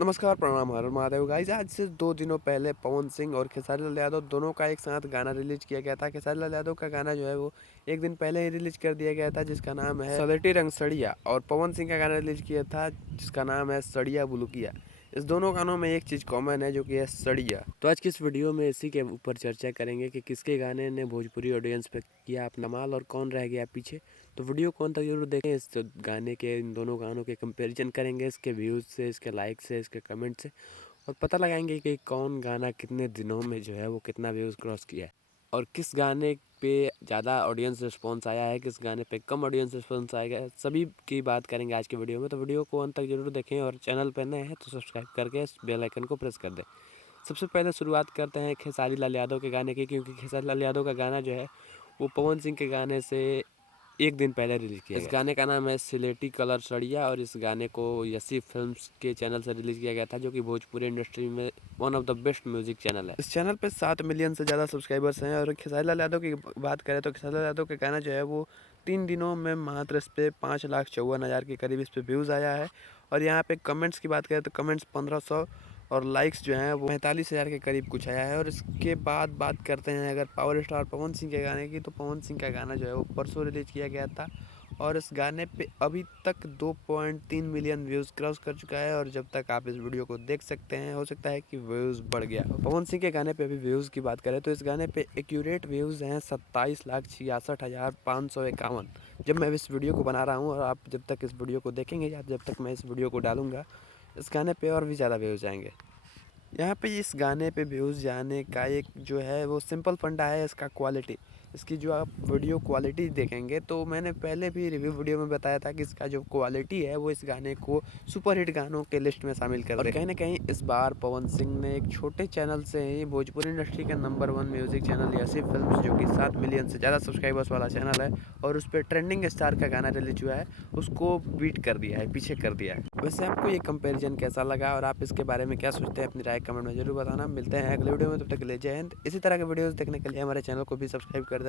नमस्कार, प्रणाम, हर हर महादेव गाइस। आज से 2 दिनों पहले पवन सिंह और खेसारी लाल यादव दोनों का एक साथ गाना रिलीज़ किया गया था। खेसारी लाल यादव का गाना जो है वो 1 दिन पहले ही रिलीज़ कर दिया गया था, जिसका नाम है सलेटी रंग सड़िया, और पवन सिंह का गाना रिलीज़ किया था जिसका नाम है सड़िया बुलुकिया। इस दोनों गानों में एक चीज़ कॉमन है जो कि है सड़िया। तो आज की इस वीडियो में इसी के ऊपर चर्चा करेंगे कि किसके गाने ने भोजपुरी ऑडियंस पे किया अपना माल और कौन रह गया पीछे। तो वीडियो को अंत तक जरूर देखें। इस गाने के, इन दोनों गानों के कंपैरिजन करेंगे, इसके व्यूज़ से, इसके लाइक से, इसके कमेंट से, और पता लगाएंगे कि कौन गाना कितने दिनों में जो है वो कितना व्यूज़ क्रॉस किया है, और किस गाने पे ज़्यादा ऑडियंस रिस्पॉन्स आया है, किस गाने पे कम ऑडियंस रिस्पॉन्स आएगा। सभी की बात करेंगे आज के वीडियो में। तो वीडियो को अंत तक जरूर देखें, और चैनल पर नए हैं तो सब्सक्राइब करके इस बेल आइकन को प्रेस कर दें। सबसे पहले शुरुआत करते हैं खेसारी लाल यादव के गाने की, क्योंकि खेसारी लाल यादव का गाना जो है वो पवन सिंह के गाने से 1 दिन पहले रिलीज़ किया गया। इस गाने का नाम है सिलेटी कलर सड़िया, और इस गाने को यसी फिल्म्स के चैनल से रिलीज़ किया गया था, जो कि भोजपुरी इंडस्ट्री में one of the best music channel है। इस चैनल पे 7 मिलियन से ज़्यादा सब्सक्राइबर्स हैं। और खेसारी लाल यादव की बात करें तो खेसारी लाल यादव का गाना जो है वो 3 दिनों में मात्र इस पे 5,54,000 के करीब इस पे व्यूज़ आया है। और यहाँ पे कमेंट्स की बात करें तो कमेंट्स 1500, और लाइक्स जो हैं वो 45,000 के करीब कुछ आया है। और इसके बाद बात करते हैं अगर पावर स्टार पवन सिंह के गाने की, तो पवन सिंह का गाना जो है वो परसों रिलीज़ किया गया था, और इस गाने पे अभी तक 2.3 मिलियन व्यूज़ क्रॉस कर चुका है। और जब तक आप इस वीडियो को देख सकते हैं, हो सकता है कि व्यूज़ बढ़ गया हो। पवन सिंह के गाने पे अभी व्यूज़ की बात करें तो इस गाने पे एक्यूरेट व्यूज़ हैं 27,66,551। जब मैं इस वीडियो को बना रहा हूँ और आप जब तक इस वीडियो को देखेंगे या जब तक मैं इस वीडियो को डालूँगा, इस गाने पे और भी ज़्यादा व्यूज़ आएंगे। यहाँ पे इस गाने पे व्यूज़ जाने का एक जो है वो सिंपल फंडा है इसका क्वालिटी। इसकी जो आप वीडियो क्वालिटी देखेंगे, तो मैंने पहले भी रिव्यू वीडियो में बताया था कि इसका जो क्वालिटी है वो इस गाने को सुपर हिट गानों के लिस्ट में शामिल कर दे। और कहीं ना कहीं इस बार पवन सिंह ने एक छोटे चैनल से ही भोजपुरी इंडस्ट्री का नंबर 1 म्यूजिक चैनल यसी फिल्म्स, जो कि 7 मिलियन से ज़्यादा सब्सक्राइबर्स वाला चैनल है, और उस पर ट्रेंडिंग स्टार का गाना रिलीज हुआ है, उसको बीट कर दिया है, पीछे कर दिया है। वैसे आपको ये कंपैरिजन कैसा लगा और आप इसके बारे में क्या सोचते हैं, अपनी राय कमेंट में जरूर बताना। मिलते हैं अगले वीडियो में, तब तक के लिए जय हिंद। इसी तरह के वीडियोस देखने के लिए हमारे चैनल को भी सब्सक्राइब कर देना।